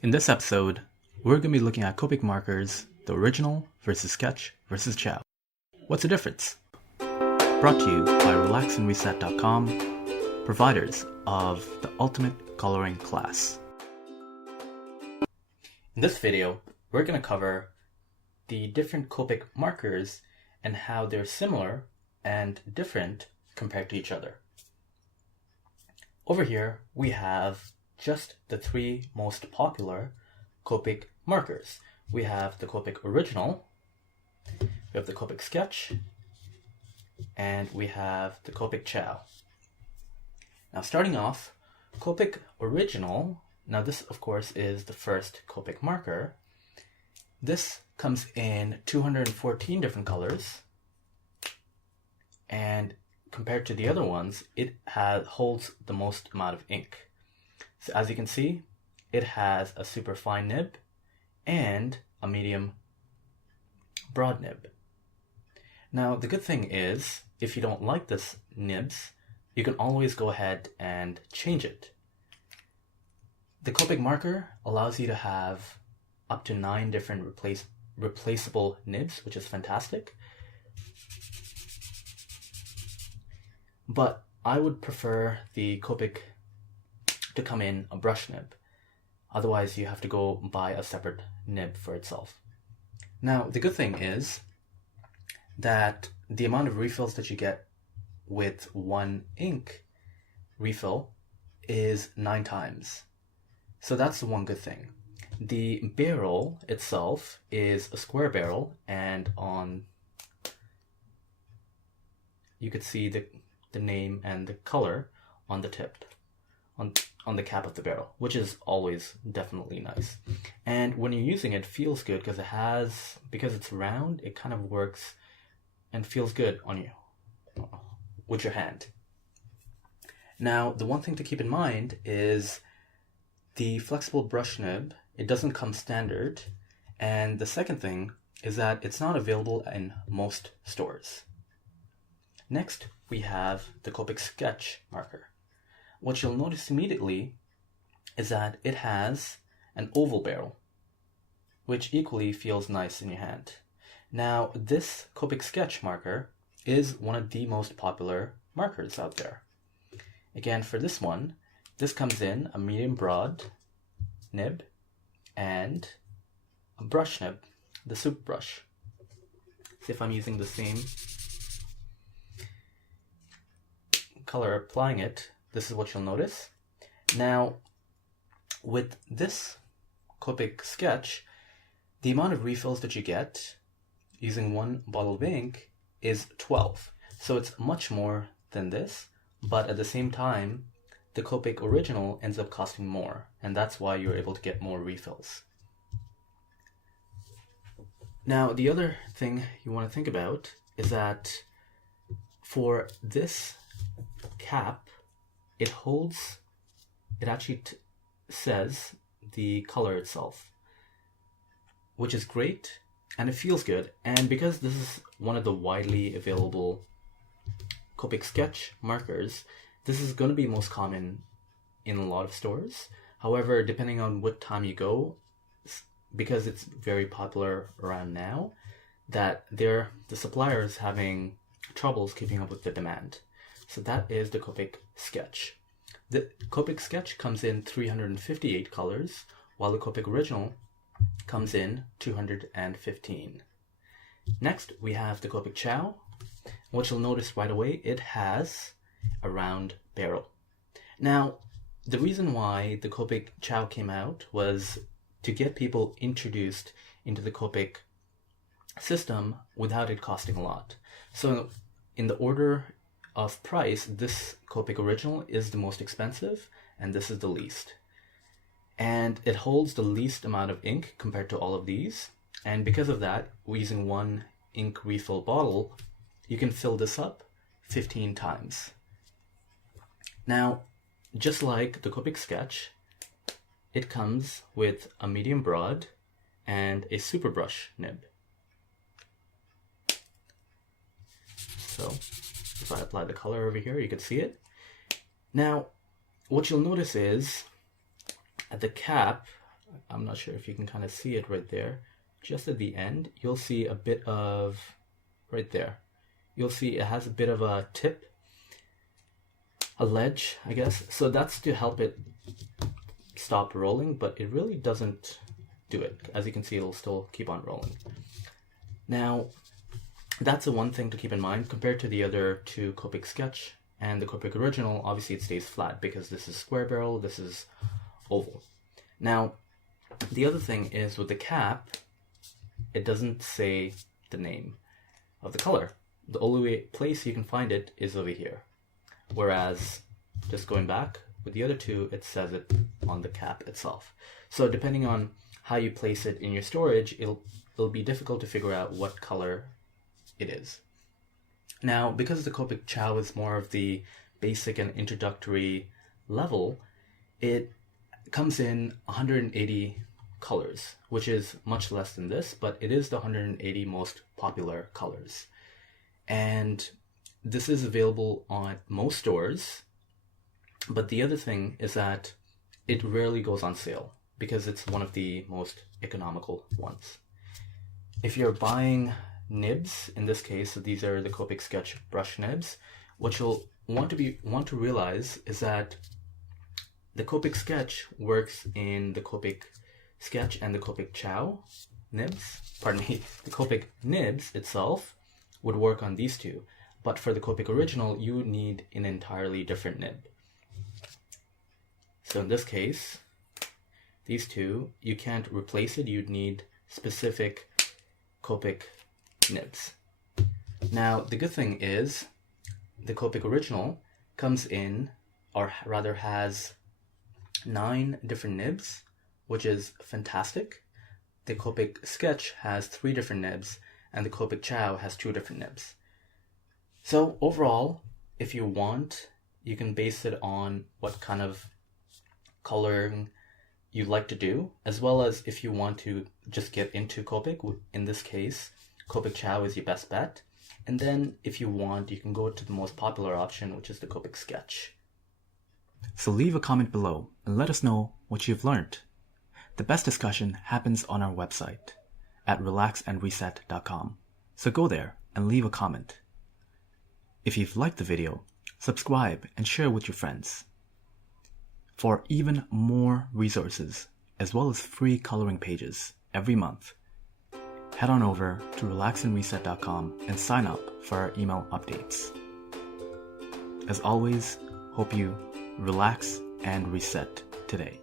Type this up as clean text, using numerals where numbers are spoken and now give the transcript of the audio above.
In this episode, we're going to be looking at Copic markers, the original versus Sketch versus Ciao. What's the difference? Brought to you by relaxandreset.com, providers of the ultimate coloring class. In this video, we're going to cover the different Copic markers and how they're similar and different compared to each other. Over here, we have just the three most popular Copic markers. We have the Copic Original, we have the Copic Sketch, and we have the Copic Ciao. Now starting off, Copic Original, now this of course is the first Copic marker. This comes in 214 different colors, and compared to the other ones, it holds the most amount of ink. So as you can see, it has a super fine nib and a medium broad nib. Now the good thing is, if you don't like this nibs, you can always go ahead and change it. The Copic marker allows you to have up to 9 different replaceable nibs, which is fantastic. But I would prefer the Copic to come in a brush nib. Otherwise, you have to go buy a separate nib for itself. Now, the good thing is that the amount of refills that you get with one ink refill is 9 times. So that's the one good thing. The barrel itself is a square barrel, and you could see the name and the color on the tip, on the cap of the barrel, which is always definitely nice. And when you're using it, feels good because it's round, it kind of works and feels good on you with your hand. Now, the one thing to keep in mind is the flexible brush nib. It doesn't come standard, and the second thing is that it's not available in most stores. Next, we have the Copic Sketch marker. What you'll notice immediately is that it has an oval barrel, which equally feels nice in your hand. Now, this Copic Sketch marker is one of the most popular markers out there. Again, for this one, this comes in a medium broad nib and a brush nib, the super brush. See if I'm using the same color applying it. This is what you'll notice. Now, with this Copic Sketch, the amount of refills that you get using one bottle of ink is 12. So it's much more than this, but at the same time, the Copic Original ends up costing more, and that's why you're able to get more refills. Now, the other thing you want to think about is that for this cap, it actually says the color itself, which is great, and it feels good. And because this is one of the widely available Copic Sketch markers, this is going to be most common in a lot of stores. However, depending on what time you go, because it's very popular around now, that the supplier is having troubles keeping up with the demand. So that is the Copic Sketch. The Copic Sketch comes in 358 colors, while the Copic Original comes in 215. Next, we have the Copic Ciao. What you'll notice right away, it has a round barrel. Now, the reason why the Copic Ciao came out was to get people introduced into the Copic system without it costing a lot. So in the order of price, this Copic Original is the most expensive, and this is the least. And it holds the least amount of ink compared to all of these. And because of that, using one ink refill bottle, you can fill this up 15 times. Now, just like the Copic Sketch, it comes with a medium broad and a super brush nib. So if I apply the color over here, you can see it. Now, what you'll notice is at the cap, I'm not sure if you can kind of see it right there. Just at the end, you'll see a bit of, right there, you'll see it has a bit of a tip, a ledge, I guess. So that's to help it stop rolling, but it really doesn't do it. As you can see, it'll still keep on rolling. Now, that's the one thing to keep in mind compared to the other two Copic Sketch and the Copic Original. Obviously it stays flat because this is square barrel, this is oval. Now, the other thing is with the cap, it doesn't say the name of the color. The only place you can find it is over here. Whereas, just going back, with the other two, it says it on the cap itself. So depending on how you place it in your storage, it'll be difficult to figure out what color it is. Now, because the Copic Ciao is more of the basic and introductory level, it comes in 180 colors, which is much less than this, but it is the 180 most popular colors. And this is available on most stores, but the other thing is that it rarely goes on sale because it's one of the most economical ones. If you're buying nibs, in this case, so these are the Copic Sketch brush nibs, what you'll want to realize is that the Copic Sketch works in the Copic Sketch and the Copic Ciao nibs. Pardon me, the Copic nibs itself would work on these two, but for the Copic Original, you need an entirely different nib. So in this case, these two, you can't replace it. You'd need specific Copic nibs. Now, the good thing is the Copic Original comes in, or rather has 9 different nibs, which is fantastic. The Copic Sketch has 3 different nibs, and the Copic Ciao has 2 different nibs. So overall, if you want, you can base it on what kind of coloring you like to do, as well as if you want to just get into Copic. In this case, Copic Ciao is your best bet. And then if you want, you can go to the most popular option, which is the Copic Sketch. So leave a comment below and let us know what you've learned. The best discussion happens on our website at relaxandreset.com. So go there and leave a comment. If you've liked the video, subscribe and share with your friends. For even more resources, as well as free coloring pages every month, head on over to relaxandreset.com and sign up for our email updates. As always, hope you relax and reset today.